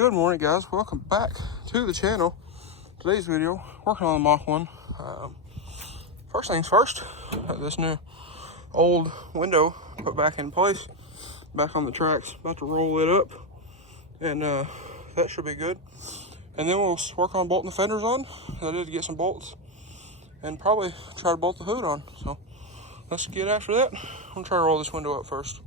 Good morning, guys. Welcome back to the channel. Today's video, working on the Mach 1. First things first, this new old window put back in place, back on the tracks. About to roll it up, and that should be good. And then we'll work on bolting the fenders on. I did get some bolts, and probably try to bolt the hood on. So let's get after that. I'm gonna try to roll this window up first.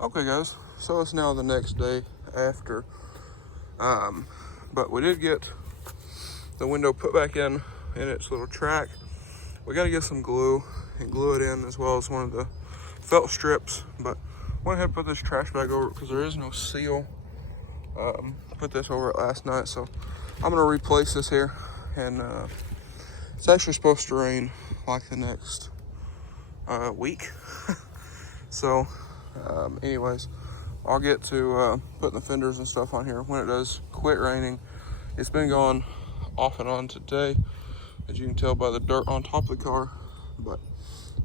Okay, guys, so it's now the next day after, but we did get the window put back in its little track. We got to get some glue and glue it in, as well as one of the felt strips, but went ahead and put this trash bag over it because there is no seal. Put this over it last night, so I'm gonna replace this here, and it's actually supposed to rain like the next week. So anyways, I'll get to putting the fenders and stuff on here when it does quit raining. It's been going off and on today, as you can tell by the dirt on top of the car, but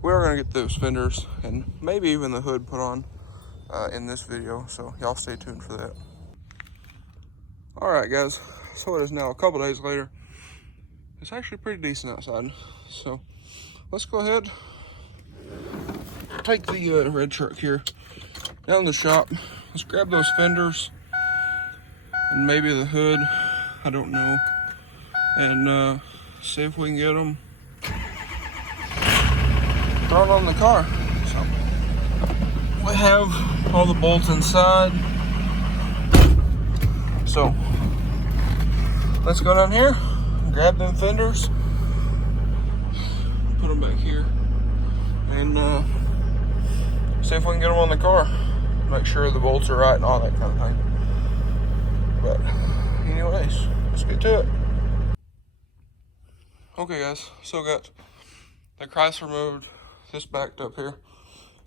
we are going to get those fenders and maybe even the hood put on in this video, so y'all stay tuned for that. All right, guys, so it is now a couple days later. It's actually pretty decent outside, so let's go ahead, take the red truck here down to the shop. Let's grab those fenders and maybe the hood, I don't know, and see if we can get them thrown on the car. So we have all the bolts inside, so let's go down here, grab them fenders, put them back here, and see if we can get them on the car. Make sure the bolts are right and all that kind of thing. But anyways, let's get to it. Okay, guys, so got the Christ removed, this backed up here.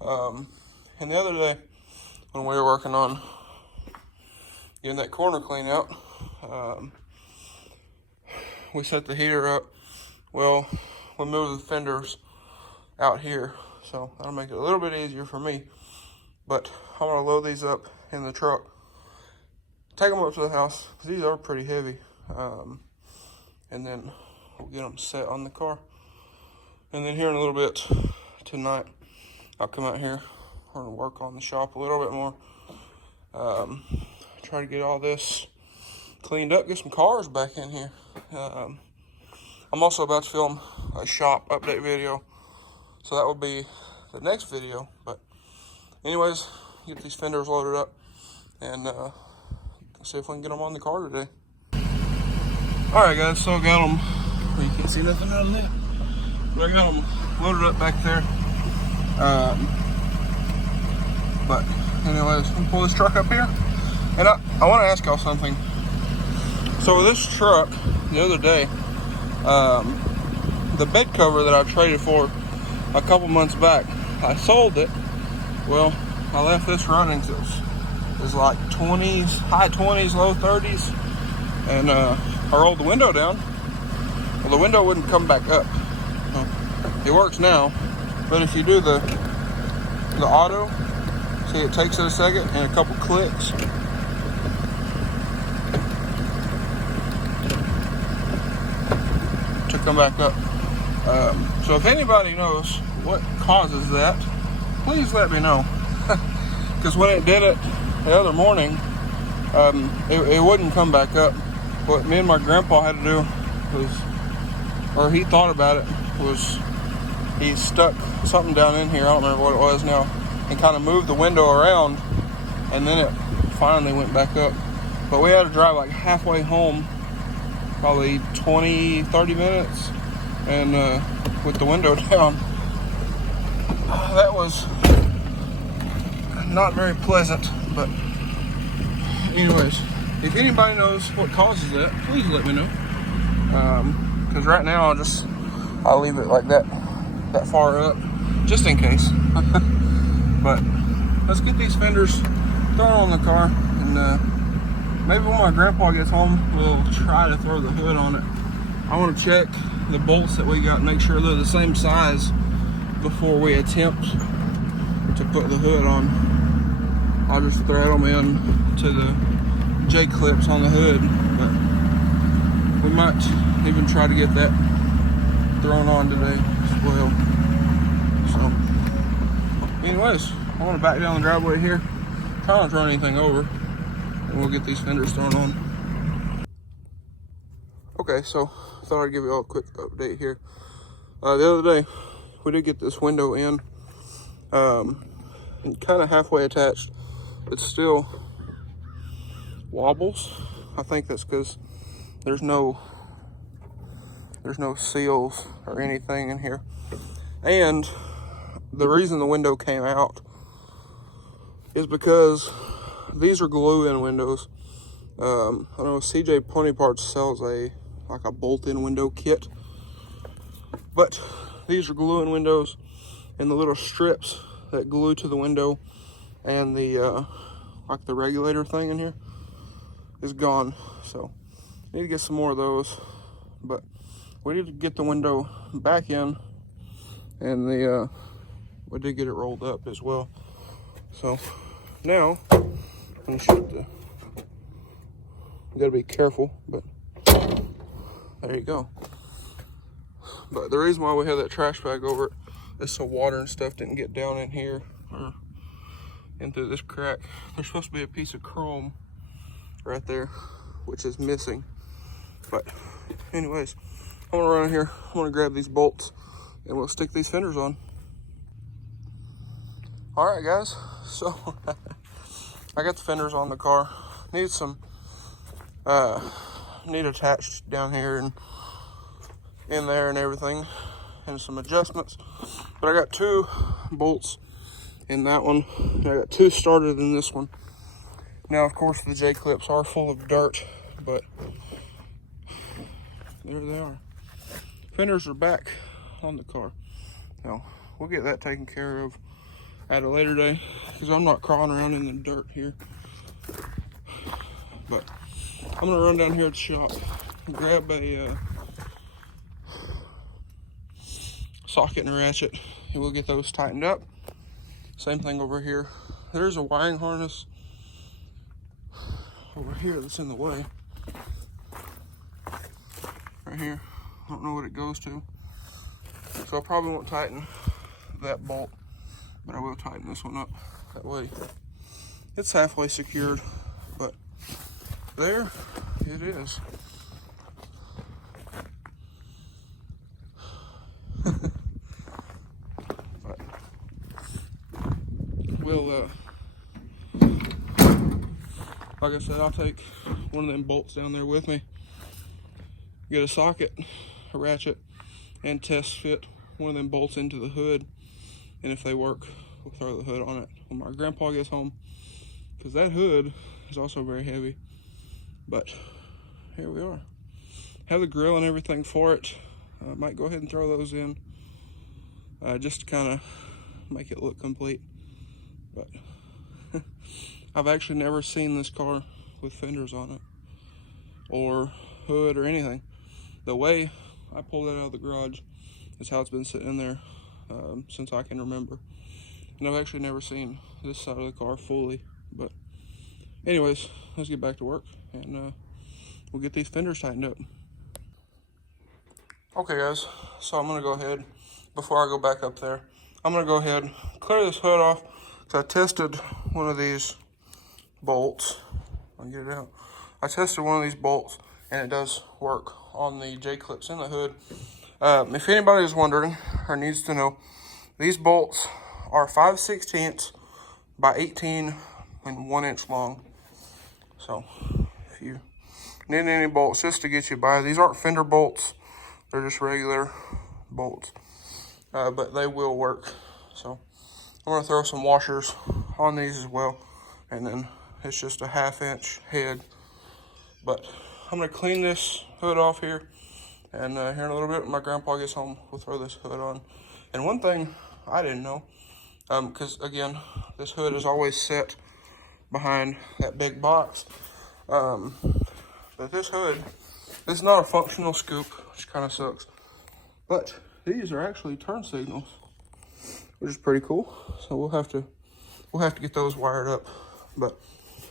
And the other day when we were working on getting that corner clean out, we set the heater up. Well, we moved the fenders out here, so that'll make it a little bit easier for me. But I'm gonna load these up in the truck, take them up to the house, because these are pretty heavy, and then we'll get them set on the car. And then here in a little bit tonight, I'll come out here, we're gonna work on the shop a little bit more, try to get all this cleaned up, get some cars back in here. I'm also about to film a shop update video, so that will be the next video. But anyways, get these fenders loaded up and see if we can get them on the car today. All right, guys, so I got them, well, you can't see nothing out of that, but I got them loaded up back there. But anyways, we'll pull this truck up here, and I want to ask y'all something. So with this truck, the other day, the bed cover that I traded for a couple months back, I sold it. Well, I left this running till it was like 20s, high 20s, low 30s, and I rolled the window down. Well, the window wouldn't come back up. It works now, but if you do the auto, see, it takes it a second and a couple clicks. To come back up. So if anybody knows what causes that, please let me know. Because when it did it the other morning, it wouldn't come back up. What me and my grandpa had to do was, or he thought about it, was he stuck something down in here, I don't remember what it was now, and kind of moved the window around, and then it finally went back up. But we had to drive like halfway home, probably 20-30 minutes, and with the window down. That was not very pleasant. But anyways, if anybody knows what causes that, please let me know, because right now I'll leave it like that far up just in case. But let's get these fenders thrown on the car, and maybe when my grandpa gets home, we'll try to throw the hood on it. I want to check the bolts that we got, make sure they're the same size before we attempt to put the hood on. I'll just thread them in to the J-clips on the hood, but we might even try to get that thrown on today as well. So, anyways, I want to back down the driveway here, try not to run anything over, and we'll get these fenders thrown on. Okay, so I thought I'd give you all a quick update here. The other day, we did get this window in, and kind of halfway attached. It still wobbles. I think that's because there's no seals or anything in here. And the reason the window came out is because these are glue-in windows. I know CJ Pony Parts sells like a bolt-in window kit, but these are glue-in windows, and the little strips that glue to the window and the like the regulator thing in here is gone. So need to get some more of those, but we need to get the window back in, and we did get it rolled up as well. So now let me shoot you gotta be careful, but there you go. But the reason why we have that trash bag over it is so water and stuff didn't get down in here or into this crack. There's supposed to be a piece of chrome right there, which is missing. But anyways, I'm gonna run in here, I'm gonna grab these bolts, and we'll stick these fenders on. All right, guys, so I got the fenders on the car. Need some, need attached down here and in there and everything, and some adjustments. But I got 2 bolts in that one. I got 2 started in this one. Now, of course, the J-clips are full of dirt, but there they are. Fenders are back on the car. Now, we'll get that taken care of at a later day, because I'm not crawling around in the dirt here. But I'm gonna run down here at the shop, grab a socket and a ratchet, and we'll get those tightened up. Same thing over here. There's a wiring harness over here that's in the way. Right here. I don't know what it goes to. So I probably won't tighten that bolt, but I will tighten this one up. That way it's halfway secured, but there it is. But we'll, like I said, I'll take one of them bolts down there with me, get a socket, a ratchet, and test fit one of them bolts into the hood, and if they work, we'll throw the hood on it when my grandpa gets home, because that hood is also very heavy. But here we are. Have the grill and everything for it. I might go ahead and throw those in, just to kind of make it look complete. But I've actually never seen this car with fenders on it, or hood or anything. The way I pulled it out of the garage is how it's been sitting in there since I can remember. And I've actually never seen this side of the car fully. But anyways, let's get back to work, and we'll get these fenders tightened up. Okay guys, so I'm gonna go ahead, before I go back up there, I'm gonna go ahead and clear this hood off, because I tested one of these bolts. I'll get it out. I tested one of these bolts, and it does work on the J-clips in the hood. If anybody is wondering or needs to know, these bolts are 5/16 by 18 and 1 inch long. So if you need any bolts just to get you by, these aren't fender bolts, they're just regular bolts, but they will work. So I'm gonna throw some washers on these as well, and then it's just a 1/2 inch head. But I'm gonna clean this hood off here, and here in a little bit when my grandpa gets home, we'll throw this hood on. And one thing I didn't know, because again, this hood is always set behind that big box, but this hood is not a functional scoop, which kind of sucks. But these are actually turn signals, which is pretty cool. So we'll have to get those wired up But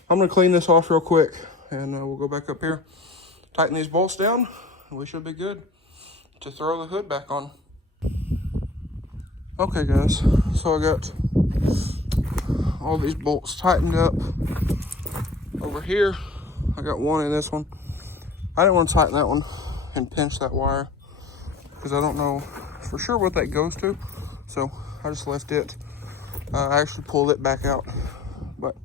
I'm gonna clean this off real quick, and we'll go back up here, tighten these bolts down, and we should be good to throw the hood back on. Okay guys, so I got all these bolts tightened up over here. I got one in this one. I didn't want to tighten that one and pinch that wire because I don't know for sure what that goes to, so I just left it. I actually pulled it back out, but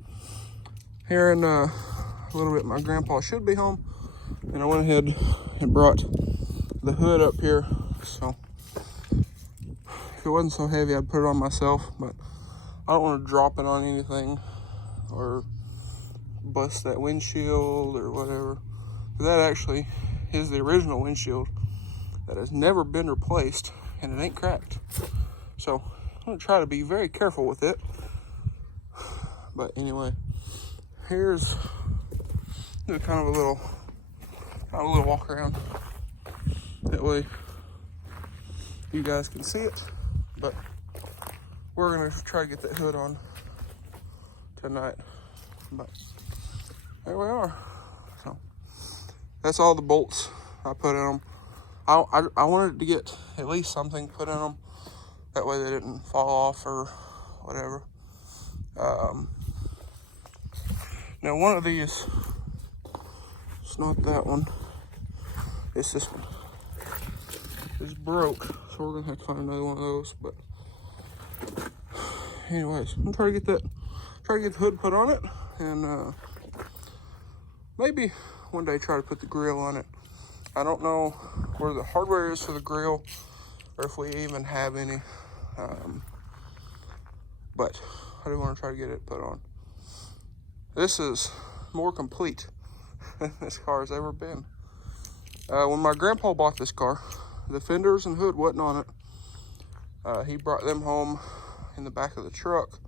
here in a little bit my grandpa should be home, and I went ahead and brought the hood up here. So if it wasn't so heavy, I'd put it on myself, but I don't want to drop it on anything or bust that windshield or whatever. That actually is the original windshield that has never been replaced, and it ain't cracked. So I'm gonna try to be very careful with it. But anyway, here's kind of a little walk around. That way you guys can see it. But we're gonna try to get that hood on tonight. But there we are. So that's all the bolts I put in them. I wanted to get at least something put in them. That way they didn't fall off or whatever. Now one of these, it's not that one, it's this one. It's broke, so we're gonna have to find another one of those. But anyways, I'm trying to get the hood put on it, and maybe one day try to put the grill on it. I don't know where the hardware is for the grill, or if we even have any. But I do want to try to get it put on. This is more complete than this car has ever been. When my grandpa bought this car, the fenders and hood wasn't on it. He brought them home in the back of the truck.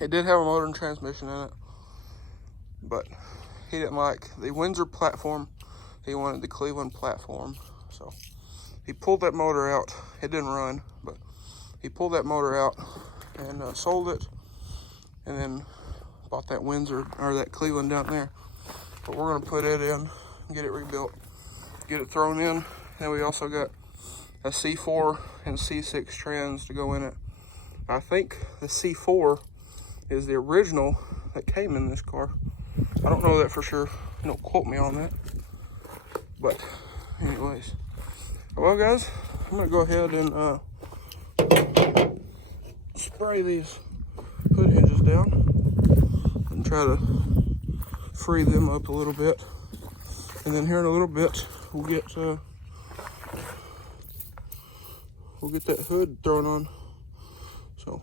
It did have a motor and transmission in it, but he didn't like the Windsor platform. He wanted the Cleveland platform. So he pulled that motor out. It didn't run, but he pulled that motor out and sold it, and then bought that Windsor or that Cleveland down there. But we're gonna put it in, get it rebuilt, get it thrown in. And we also got a C4 and C6 trans to go in it. I think the C4 is the original that came in this car. I don't know that for sure. Don't quote me on that. But anyways, well guys, I'm gonna go ahead and spray these hood hinges down and try to free them up a little bit. And then here in a little bit, we'll get that hood thrown on. So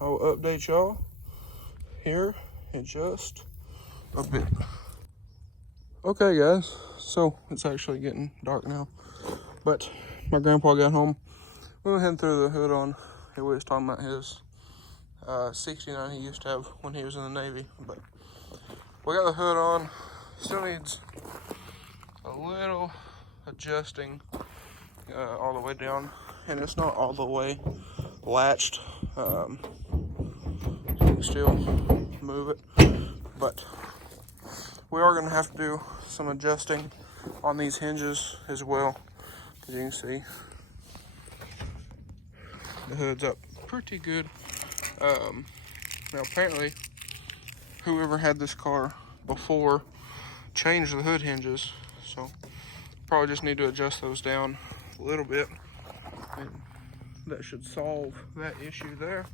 I'll update y'all here in just a bit. Okay guys, so it's actually getting dark now, but my grandpa got home. We went ahead and threw the hood on. He was talking about his 69 he used to have when he was in the Navy, but we got the hood on. Still needs a little adjusting all the way down, and it's not all the way latched. You can still move it, but we are going to have to do some adjusting on these hinges as well. As you can see, the hood's up pretty good. Now apparently whoever had this car before changed the hood hinges, so probably just need to adjust those down a little bit, and that should solve that issue there.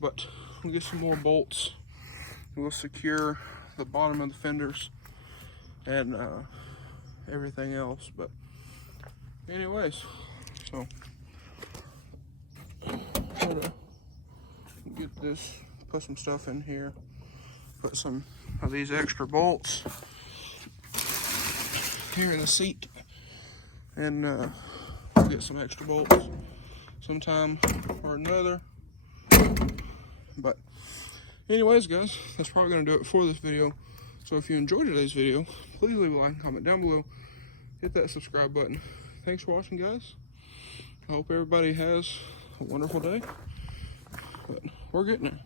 But we'll get some more bolts. We'll secure the bottom of the fenders and everything else. But anyways, so try to get this, put some stuff in here, put some of these extra bolts here in the seat, and we'll get some extra bolts sometime or another. But anyways guys, that's probably going to do it for this video. So if you enjoyed today's video, please leave a like and comment down below. Hit that subscribe button. Thanks for watching guys. I hope everybody has a wonderful day. But we're getting there.